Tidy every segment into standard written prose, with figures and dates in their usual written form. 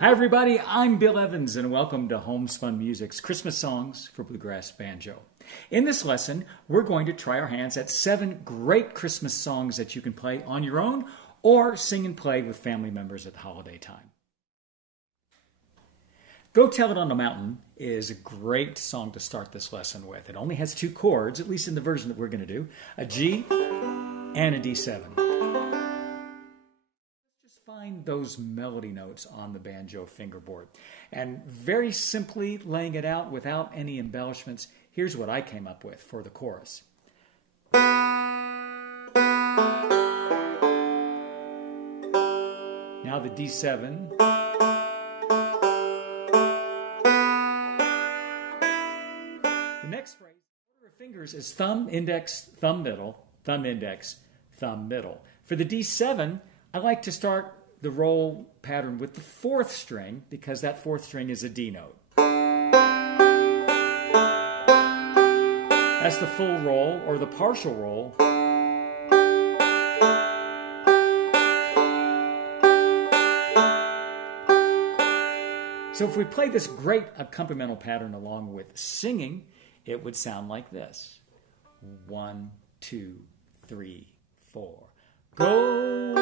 Hi everybody, I'm Bill Evans and welcome to Homespun Music's Christmas Songs for Bluegrass Banjo. In this lesson, we're going to try our hands at 7 great Christmas songs that you can play on your own or sing and play with family members at the holiday time. Go Tell It on the Mountain is a great song to start this lesson with. It only has 2 chords, at least in the version that we're going to do, a G and a D7. Find those melody notes on the banjo fingerboard. And very simply laying it out without any embellishments, here's what I came up with for the chorus. Now the D7. The next phrase, order of fingers is thumb, index, thumb, middle, thumb, index, thumb, middle. For the D7, I like to start the roll pattern with the 4th string because that 4th string is a D note. That's the full roll or the partial roll. So if we play this great accompanimental pattern along with singing, it would sound like this. 1, 2, 3, 4. Go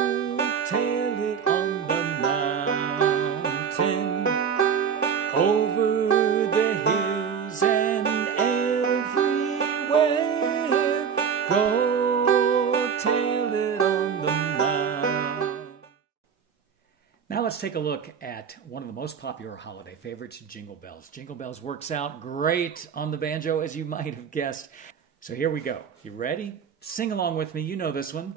tell it on the mountain, over the hills and everywhere. Go tell it on the mountain. Now let's take a look at one of the most popular holiday favorites, Jingle Bells. Jingle Bells works out great on the banjo, as you might have guessed. So here we go. You ready? Sing along with me. You know this one.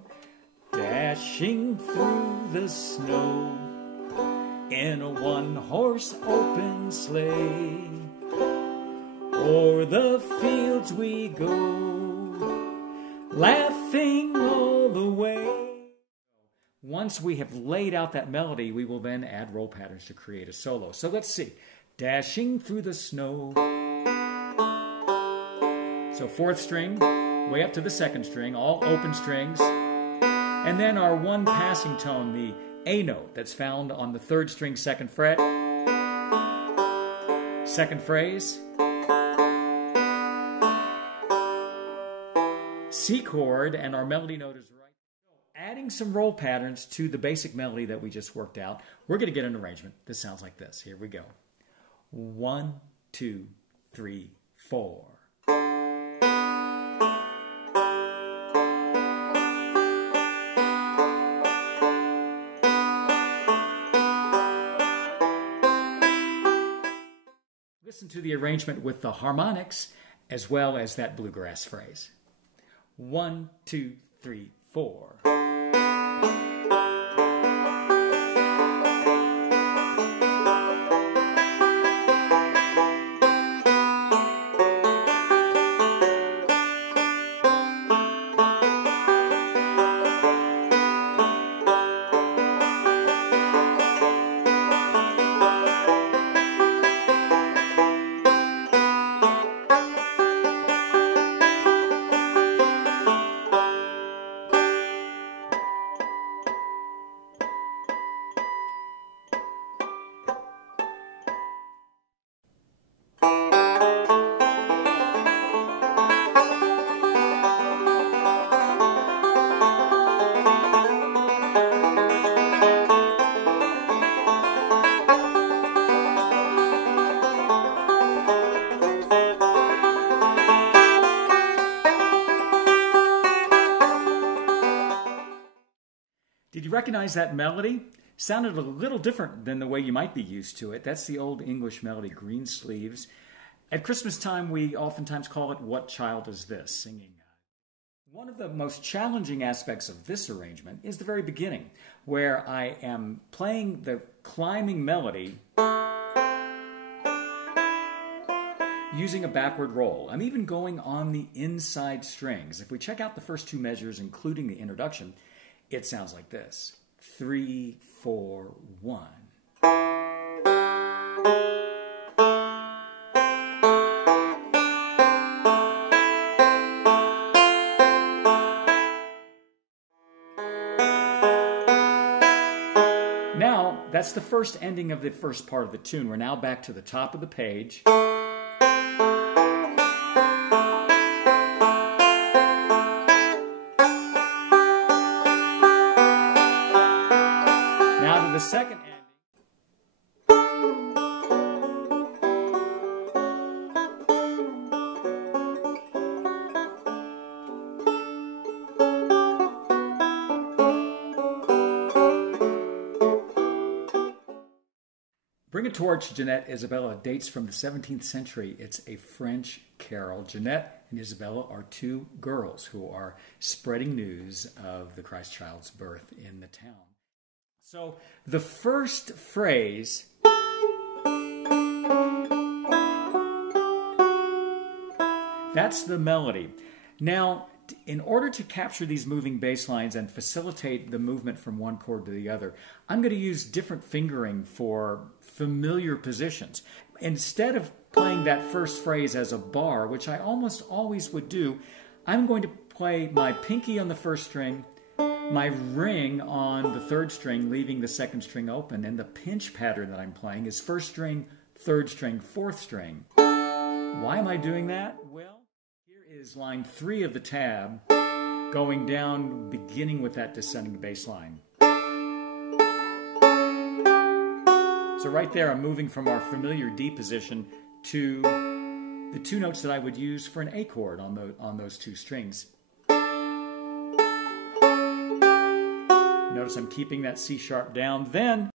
Dashing through the snow in a one-horse open sleigh, o'er the fields we go, laughing all the way. Once we have laid out that melody, we will then add roll patterns to create a solo. So let's see. Dashing through the snow. So 4th string, way up to the 2nd string, all open strings. And then our one passing tone, the A note that's found on the 3rd string, 2nd fret. 2nd phrase. C chord, and our melody note is right. Adding some roll patterns to the basic melody that we just worked out, we're going to get an arrangement. This sounds like this. Here we go. 1, 2, 3, 4. Listen to the arrangement with the harmonics as well as that bluegrass phrase. 1, 2, 3, 4. Did you recognize that melody? Sounded a little different than the way you might be used to it. That's the old English melody, Greensleeves. At Christmas time, we oftentimes call it What Child Is This? Singing. One of the most challenging aspects of this arrangement is the very beginning, where I am playing the climbing melody using a backward roll. I'm even going on the inside strings. If we check out the first 2 measures, including the introduction, it sounds like this. 3, 4, 1. Now, that's the first ending of the first part of the tune. We're now back to the top of the page. Now to the second ending. Bring a Torch, Jeanette Isabella dates from the 17th century. It's a French carol. Jeanette and Isabella are two girls who are spreading news of the Christ child's birth in the town. So the first phrase that's the melody. Now, in order to capture these moving bass lines and facilitate the movement from one chord to the other, I'm going to use different fingering for familiar positions. Instead of playing that first phrase as a bar, which I almost always would do, I'm going to play my pinky on the first string, my ring on the third string, leaving the second string open, and the pinch pattern that I'm playing is first string, third string, fourth string. Why am I doing that? Well, is line 3 of the tab, going down, beginning with that descending bass line. So right there, I'm moving from our familiar D position to the two notes that I would use for an A chord on those two strings. Notice I'm keeping that C sharp down. Then